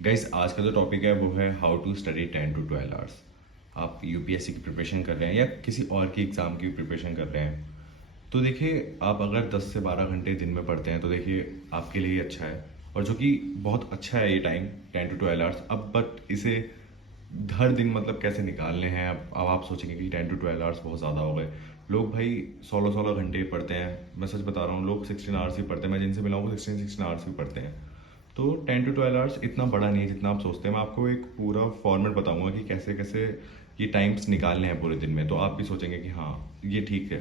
Guys आज का जो टॉपिक है वो है how to study 10 to 12 hours. आप यूपीएससी की प्रिपरेशन कर रहे हैं या किसी और की एग्ज़ाम की प्रिपरेशन कर रहे हैं, तो देखिए आप अगर 10 से 12 घंटे दिन में पढ़ते हैं तो देखिए आपके लिए ही अच्छा है। और जो कि बहुत अच्छा है ये टाइम 10 to 12 आवर्स। अब बट इसे हर दिन मतलब कैसे निकालने हैं। अब आप सोचेंगे कि 10 to 12 आवर्स बहुत ज़्यादा हो गए। लोग भाई 16 16 घंटे पढ़ते हैं। मैं सच बता रहा हूँ, लोग 16 आवर्स ही पढ़ते हैं। मैं जिनसे मिला हूँ वो 16 16 आवर्स भी पढ़ते हैं। तो 10 to 12 आवर्स इतना बड़ा नहीं है जितना आप सोचते हैं। मैं आपको एक पूरा फॉर्मेट बताऊंगा कि कैसे कैसे ये टाइम्स निकालने हैं पूरे दिन में, तो आप भी सोचेंगे कि हाँ ये ठीक है।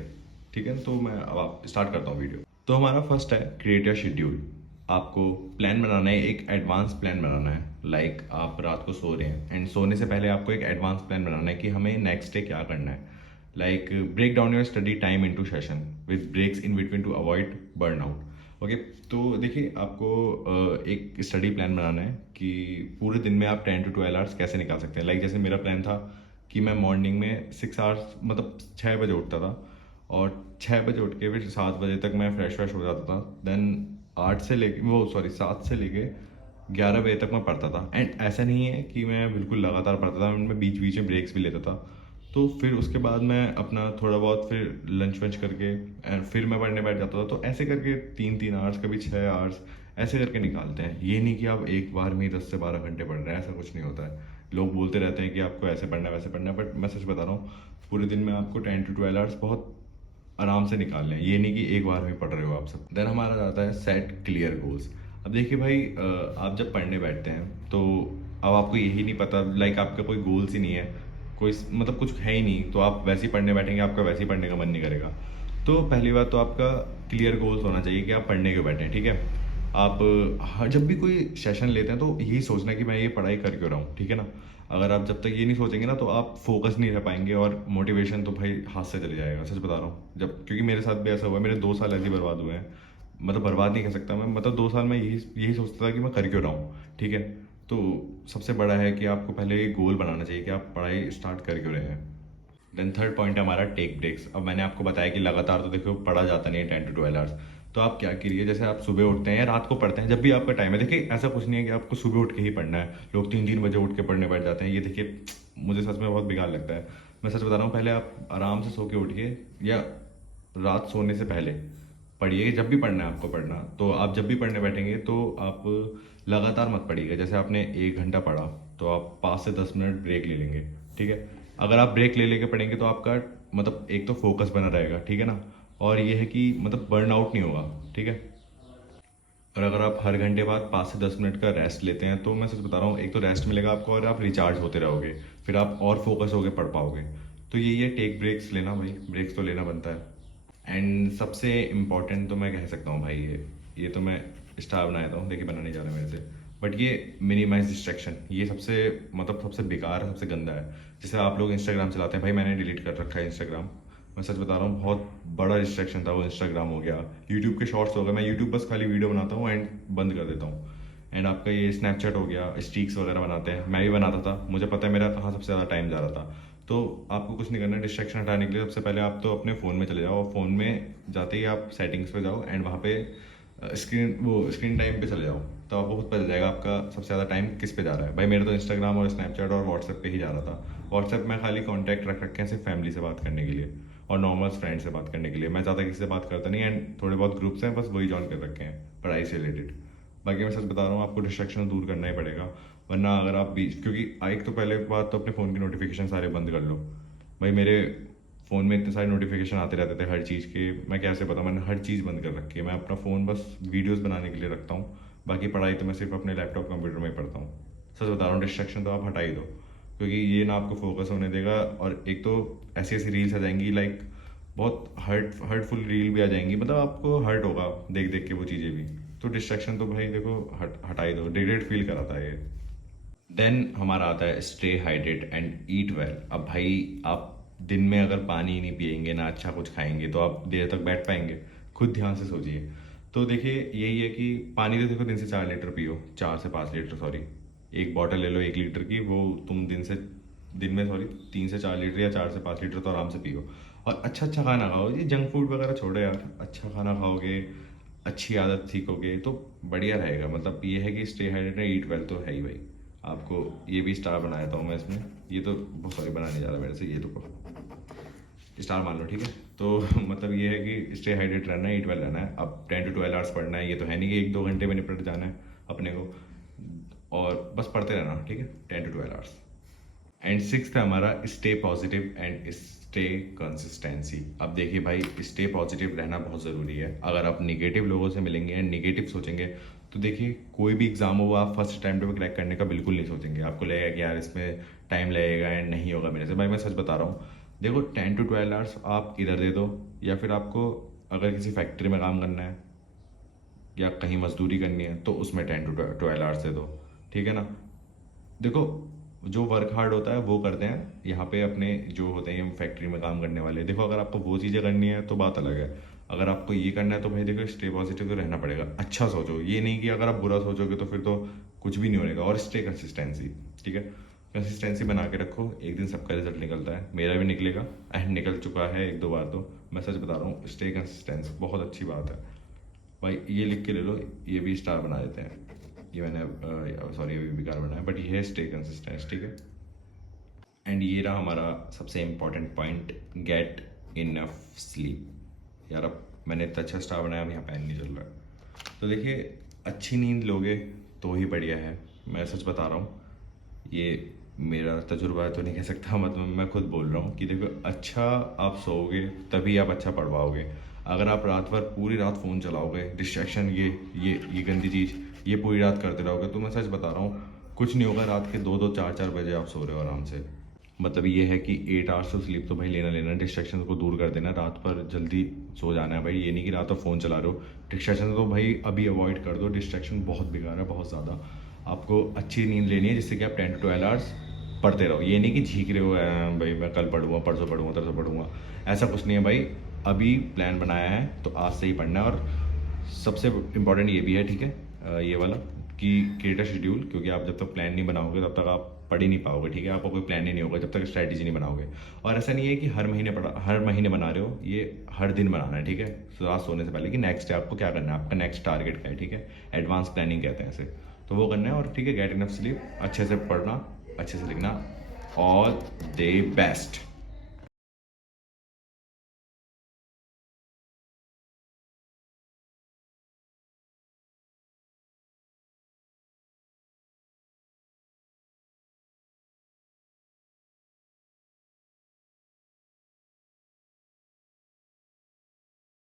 ठीक है, तो मैं अब आप स्टार्ट करता हूँ वीडियो। तो हमारा फर्स्ट है क्रिएट योर शेड्यूल। आपको प्लान बनाना है, एक एडवांस प्लान बनाना है। लाइक आप रात को सो रहे हैं एंड सोने से पहले आपको एक एडवांस प्लान बनाना है कि हमें नेक्स्ट डे क्या करना है। Like break down your study time into session with breaks in between to avoid burnout. Okay, तो देखिए आपको एक स्टडी प्लान बनाना है कि पूरे दिन में आप 10 to 12 आवर्स कैसे निकाल सकते हैं। लाइक जैसे मेरा प्लान था कि मैं मॉर्निंग में 6 आवर्स मतलब 6 बजे उठता था, और 6 बजे उठ के फिर 7 बजे तक मैं फ्रेश हो जाता था। देन 7 से 11 बजे तक मैं पढ़ता था। एंड ऐसा नहीं है कि मैं बिल्कुल लगातार पढ़ता था, मैं बीच बीच में ब्रेक्स भी लेता था। तो फिर उसके बाद मैं अपना थोड़ा बहुत फिर लंच वंच करके एंड फिर मैं पढ़ने बैठ जाता था। तो ऐसे करके 3 3 आवर्स, कभी 6 आवर्स ऐसे करके निकालते हैं। ये नहीं कि आप एक बार में ही 10 से 12 घंटे पढ़ रहे हैं, ऐसा कुछ नहीं होता है। लोग बोलते रहते हैं कि आपको ऐसे पढ़ना है वैसे पढ़ना है, बट मैं सच बता रहा हूँ, पूरे दिन में आपको 10 to 12 आवर्स बहुत आराम से निकाल लें। ये नहीं कि एक बार में पढ़ रहे हो आप सब। देन हमारा आता है सेट क्लियर गोल्स। अब देखिए भाई, आप जब पढ़ने बैठते हैं तो अब आपको यही नहीं पता, लाइक आपका कोई गोल्स ही नहीं है, कोई मतलब कुछ है ही नहीं, तो आप वैसे ही पढ़ने बैठेंगे, आपका वैसे ही पढ़ने का मन नहीं करेगा। तो पहली बात तो आपका क्लियर गोल्स होना चाहिए कि आप पढ़ने क्यों बैठे हैं। ठीक है, आप हर जब भी कोई सेशन लेते हैं तो यही सोचना है कि मैं ये पढ़ाई कर क्यों रहा हूँ। ठीक है ना, अगर आप जब तक ये नहीं सोचेंगे ना तो आप फोकस नहीं रह पाएंगे, और मोटिवेशन तो भाई हाथ से चले जाएगा। सच बता रहा हूँ, जब क्योंकि मेरे साथ भी ऐसा हुआ है, मेरे 2 साल ऐसे ही बर्बाद हुए हैं। मतलब बर्बाद नहीं कर सकता मैं, मतलब 2 साल में यही यही सोचता था कि मैं कर क्यों रहा हूँ। ठीक है, तो सबसे बड़ा है कि आपको पहले एक गोल बनाना चाहिए कि आप पढ़ाई स्टार्ट कर क्यों रहे हैं। देन थर्ड पॉइंट है हमारा टेक ब्रेक्स। अब मैंने आपको बताया कि लगातार तो देखो पढ़ा जाता नहीं है 10 to 12 आवर्स। तो आप क्या करिए, जैसे आप सुबह उठते हैं या रात को पढ़ते हैं, जब भी आपका टाइम है, देखिए ऐसा कुछ नहीं है कि आपको सुबह उठ के ही पढ़ना है। लोग 3 3 बजे उठ के पढ़ने बैठ जाते हैं, ये देखिए मुझे सच में बहुत बेकार लगता है। मैं सच बता रहा हूँ, पहले आप आराम से सो के उठिए या रात सोने से पहले पढ़िए। जब भी पढ़ना है आपको पढ़ना, तो आप जब भी पढ़ने बैठेंगे तो आप लगातार मत पढ़िएगा। जैसे आपने 1 घंटा पढ़ा तो आप 5 से 10 मिनट ब्रेक ले लेंगे। ठीक है, अगर आप ब्रेक ले लेके पढ़ेंगे तो आपका मतलब एक तो फोकस बना रहेगा। ठीक है ना, और ये है कि मतलब बर्न आउट नहीं होगा। ठीक है, और अगर आप हर घंटे बाद 5 से 10 मिनट का रेस्ट लेते हैं तो मैं सच बता रहा हूँ, एक तो रेस्ट मिलेगा आपको और आप रिचार्ज होते रहोगे, फिर आप और फोकस होके पढ़ पाओगे। तो यही है, टेक ब्रेक्स लेना भाई, ब्रेक्स तो लेना बनता है। एंड सबसे इम्पॉर्टेंट तो मैं कह सकता हूँ भाई, ये तो मैं स्टार बनाया था, देखिए बना नहीं जा रहा मेरे से, बट ये मिनिमाइज डिस्ट्रैक्शन, ये सबसे मतलब सबसे बेकार है, सबसे गंदा है। जैसे आप लोग इंस्टाग्राम चलाते हैं, भाई मैंने डिलीट कर रखा है इंस्टाग्राम। मैं सच बता रहा हूँ, बहुत बड़ा डिस्ट्रैक्शन था वो। इंस्टाग्राम हो गया, यूट्यूब के शॉर्ट्स हो गए, मैं यूट्यूब बस खाली वीडियो बनाता हूँ एंड बंद कर देता हूँ। एंड आपका ये स्नैपचैट हो गया, स्ट्रीक्स वगैरह बनाते हैं, मैं भी बनाता था, मुझे पता है मेरा कहाँ सबसे ज़्यादा टाइम जा रहा था। तो आपको कुछ नहीं करना है डिस्ट्रैक्शन हटाने के लिए। सबसे पहले आप तो अपने फ़ोन में चले जाओ, और फ़ोन में जाते ही आप सेटिंग्स पे जाओ एंड वहाँ पे स्क्रीन टाइम पे चले जाओ। तो आपको खुद पता चल जाएगा आपका सबसे ज़्यादा टाइम किस पे जा रहा है। भाई मेरा तो इंस्टाग्राम और स्नैपचैट और व्हाट्सएप पे ही जा रहा था। व्हाट्सएप में खाली कॉन्टैक्ट रख रखे हैं सिर्फ फैमिली से बात करने के लिए और नॉर्मल फ्रेंड से बात करने के लिए। मैं ज़्यादा किसी से बात करता नहीं, एंड थोड़े बहुत ग्रुप्स हैं बस वही ज्वाइन कर रखे हैं पढ़ाई से रिलेटेड। बाकी मैं सच बता रहा हूँ, आपको डिस्ट्रैक्शन दूर करना ही पड़ेगा। वरना अगर आप बीच, क्योंकि एक तो पहले बात तो अपने फ़ोन की नोटिफिकेशन सारे बंद कर लो। भाई मेरे फ़ोन में इतने सारे नोटिफिकेशन आते रहते थे हर चीज़ के, मैं कैसे पता, मैंने हर चीज़ बंद कर रखी है। मैं अपना फ़ोन बस वीडियोस बनाने के लिए रखता हूँ, बाकी पढ़ाई तो मैं सिर्फ अपने लैपटॉप कंप्यूटर में ही पढ़ता हूँ। सच बता रहा हूँ, डिस्ट्रैक्शन तो आप हटा ही दो, क्योंकि ये ना आपको फोकस होने देगा। और एक तो ऐसी ऐसी रील्स आ जाएंगी, लाइक बहुत हर्टफुल रील भी आ जाएंगी, मतलब आपको हर्ट होगा देख देख के वो चीज़ें भी। तो डिस्ट्रैक्शन तो भाई देखो हटा ही दो, रिग्रेट फील कराता है ये। देन हमारा आता है stay hydrate and eat well. अब भाई आप दिन में अगर पानी नहीं पिएंगे ना अच्छा कुछ खाएंगे तो आप देर तक बैठ पाएंगे। खुद ध्यान से सोचिए। तो देखिए यही है कि पानी तो देखो दिन से 4 लीटर पियो, 4 से 5 लीटर सॉरी। एक बॉटल ले लो 1 लीटर की, वो तुम दिन में सॉरी 3 से 4 लीटर या 4 से 5 लीटर तो आराम से पियो। और अच्छा अच्छा खाना खाओ, ये जंक फूड वगैरह छोड़ो यार, अच्छा खाना खाओगे अच्छी आदत सीखोगे तो बढ़िया रहेगा। मतलब ये है कि स्टे हाइड्रेटेड, ईट वेल तो है ही भाई। आपको ये भी स्टार बनाया था मैं इसमें, ये तो बहुत सॉरी बनाने जा रहा मेरे से, ये तो स्टार मान लो, ठीक है। तो मतलब ये है कि स्टे हाइड्रेट रहना है, ईट वेल रहना है। अब 10 to 12 आवर्स पढ़ना है, ये तो है नहीं कि 1-2 घंटे में निपट जाना है अपने को, और बस पढ़ते रहना, ठीक है, 10 to 12 आवर्स। एंड सिक्स्थ है हमारा stay positive and stay consistency. अब देखिए भाई, स्टे पॉजिटिव रहना बहुत ज़रूरी है। अगर आप निगेटिव लोगों से मिलेंगे एंड निगेटिव सोचेंगे तो देखिए कोई भी एग्जाम हो आप फर्स्ट टाइम पे क्रैक करने का बिल्कुल नहीं सोचेंगे। आपको लगेगा कि यार इसमें टाइम लगेगा एंड नहीं होगा मेरे से। भाई मैं सच बता रहा हूँ, देखो 10 to 12 आवर्स आप इधर दे दो, या फिर आपको अगर किसी फैक्ट्री में काम करना है या कहीं मजदूरी करनी है तो उसमें 10 to 12 आवर्स दे दो, ठीक है ना। देखो जो वर्क हार्ड होता है वो करते हैं यहाँ पे अपने जो होते हैं फैक्ट्री में काम करने वाले। देखो अगर आपको वो चीज़ें करनी है तो बात अलग है, अगर आपको ये करना है तो भाई देखो स्टे पॉजिटिव तो रहना पड़ेगा। अच्छा सोचो, ये नहीं कि अगर आप बुरा सोचोगे तो फिर तो कुछ भी नहीं होगा। और स्टे कंसिस्टेंसी, ठीक है, कंसिस्टेंसी बना के रखो, एक दिन सबका रिजल्ट निकलता है, मेरा भी निकलेगा एंड निकल चुका है 1-2 बार। तो मैं सच बता रहा हूँ, स्टे कंसिस्टेंसी बहुत अच्छी बात है भाई। ये लिख के ले लो, ये भी स्टार बना देते हैं, ये मैंने सॉरी ये भी बेकार बनाया, बट ये है स्टे कंसिस्टेंस, ठीक है। एंड ये रहा हमारा सबसे important point, get enough sleep. यार अब मैंने इतना अच्छा स्टार बनाया, अब यहाँ पेन नहीं चल रहा है। तो देखिए अच्छी नींद लोगे तो ही बढ़िया है, मैं सच बता रहा हूँ। ये मेरा तजुर्बा तो नहीं कह सकता, मतलब मैं खुद बोल रहा हूँ कि देखो अच्छा आप सोओगे तभी आप अच्छा पढ़ पाओगे। अगर आप रात भर पूरी रात फ़ोन चलाओगे, डिस्ट्रैक्शन ये गंदी चीज़ ये पूरी रात करते रहोगे, तो मैं सच बता रहा हूँ कुछ नहीं होगा। रात के 2-2 4-4 बजे आप सो रहे हो आराम से। मतलब ये है कि 8 आवर्स तो स्लीप तो भाई लेना लेना, डिस्ट्रैक्शन को दूर कर देना, रात पर जल्दी सो जाना है भाई। ये नहीं कि रात पर फ़ोन चला रहे हो, डिस्ट्रैक्शन तो भाई अभी अवॉइड कर दो। डिस्ट्रैक्शन बहुत बेकार है, बहुत ज़्यादा। आपको अच्छी नींद लेनी है जिससे कि आप 10 to 12 आवर्स पढ़ते रहो। ये नहीं कि झीक रहे हो भाई मैं कल पढ़ूंगा, परसों पढ़ूंगा, तरसों पढ़ूंगा, ऐसा कुछ नहीं है भाई। अभी प्लान बनाया है तो आज से ही पढ़ना है। और सबसे इम्पोर्टेंट ये भी है, ठीक है, ये वाला कि क्रिएट अ शेड्यूल, क्योंकि आप जब तक प्लान नहीं बनाओगे तब तक आप पढ़ ही नहीं पाओगे, ठीक है। आपका कोई प्लान ही नहीं होगा जब तक स्ट्रैटेजी नहीं बनाओगे। और ऐसा नहीं है कि हर महीने बना रहे हो, ये हर दिन बनाना है, ठीक है। रात सोने से पहले कि नेक्स्ट डे आपको क्या करना है, आपका नेक्स्ट टारगेट क्या है, ठीक है। एडवांस प्लानिंग कहते हैं इसे, तो वो करना है। और ठीक है, गेट इनफ स्लीप, अच्छे से पढ़ना, अच्छे से लिखना। All the best.